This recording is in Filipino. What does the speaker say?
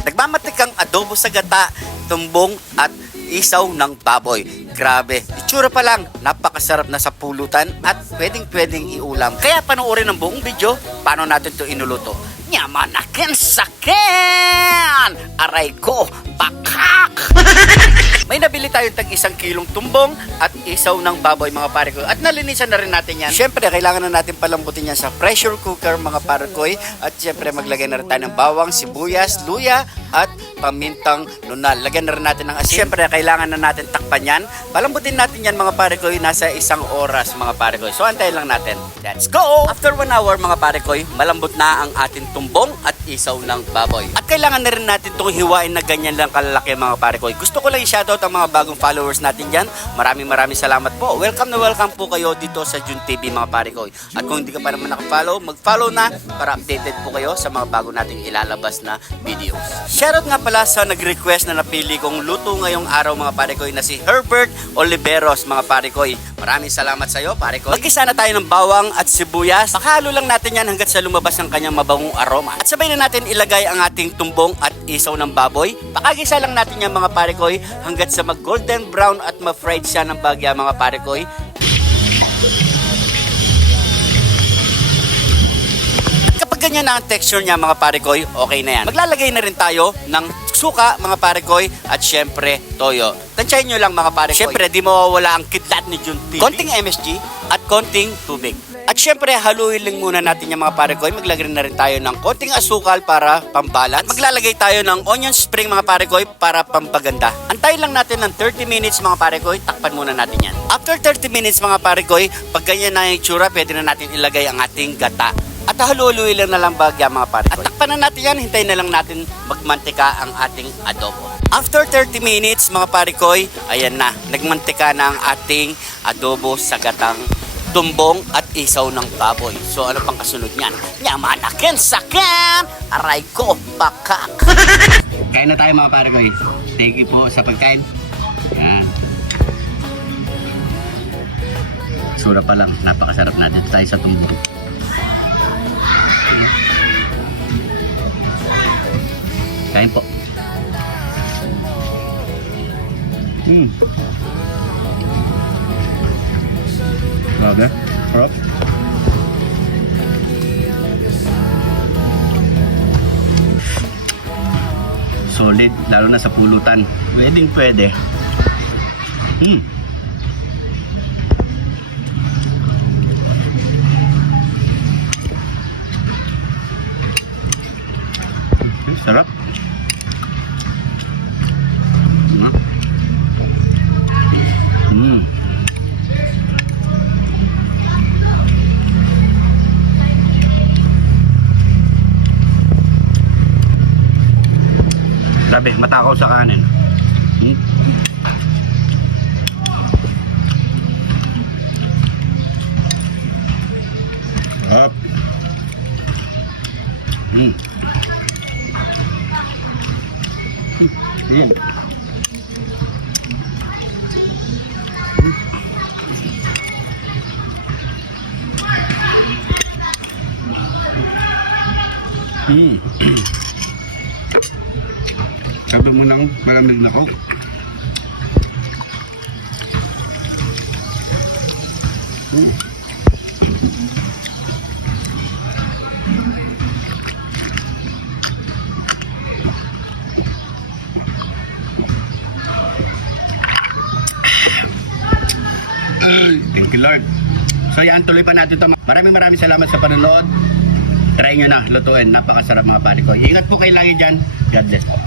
Nagmamatikang adobo sa gata, tumbong at isaw ng baboy. Grabe, itsura pa lang, napakasarap na sa pulutan at pwedeng iulam. Kaya panoorin ang buong video, paano natin ito inuluto. Nyamanakin sakin! Aray ko, pakak! May nabili tayong tag 1 kilong tumbong at isaw ng baboy mga pare ko. At nalinisan na rin natin yan. Siyempre, kailangan na natin palambutin yan sa pressure cooker mga pare ko. At siyempre, maglagay na rin tayo ng bawang, sibuyas, luya at pamintang lunal. Lagyan na rin natin ng asin. Siyempre, kailangan na natin takpan yan. Palambutin natin yan mga pare ko nasa 1 oras mga pare ko. So, antayin lang natin. Let's go! After 1 hour mga pare ko, malambot na ang ating tumbong at isaw ng baboy. At kailangan na rin natin itong hiwain na ganyan lang kalalaki mga pare ko. Gusto ko lang i-shoutout ang mga bagong followers natin dyan. Maraming salamat po. Welcome na welcome po kayo dito sa June TV mga pare ko. At kung hindi ka pa naman nakafollow, mag-follow na para updated po kayo sa mga bago nating ilalabas na videos. Shoutout nga pala sa nag-request na napili kong luto ngayong araw mga pare ko na si Herbert Oliveros mga pare ko. Maraming salamat sa iyo pare ko. Magkisa na tayo ng bawang at sibuyas. Pakahalo lang natin yan hanggat sa lumabas ang kanyang mabangong aroma. At sabay na natin ilagay ang ating tumbong at isaw ng baboy. Pakagisa lang natin yan mga pare ko hanggat sa mag-golden brown at ma-fried siya ng bagya mga pare ko. Kapag ganyan na ang texture niya mga pare ko, okay na yan. Maglalagay na rin tayo ng suka mga pare ko at syempre toyo. Tansyahin nyo lang mga pare ko. Syempre di mawawala ang kidlat ni June TV. Konting MSG at konting tubig. At syempre haluin lang muna natin yung mga pare ko. Maglagay na rin tayo ng konting asukal para pambalance. Maglalagay tayo ng onion spring mga pare ko para pampaganda. Antayin lang natin ng 30 minutes mga pare ko. Takpan muna natin yan. After 30 minutes mga pare ko, pag ganyan na yung itsura, pwede na natin ilagay ang ating gata. At haluin lang na lang bagya mga pare ko. At takpan na natin yan, hintayin na lang natin magmantika ang ating adobo. After 30 minutes mga pare ko, ayan na, nagmantika na ang ating adobo sa gatang tumbong at isaw ng baboy. So ano pang kasunod niyan? Nyamanakin sakin! Aray ko, pakak! Kain na tayo mga pare ko. Thank you po sa pagkain. Yan. Sura pa lang, napakasarap na. Dito tayo sa tumbong. Kain po. Grabe, sarap. Solid, lalo na sa pulutan. Pwede. Sarap. Grabe, matakaw sa kanin. Up. Sabi mo lang, malamig na ko. Thank you Lord. So yan, tuloy pa natin ito. Maraming salamat sa panonood. Try nyo na, lutuin. Napakasarap mga pare ko. Ingat po kayo lagi dyan. God bless po.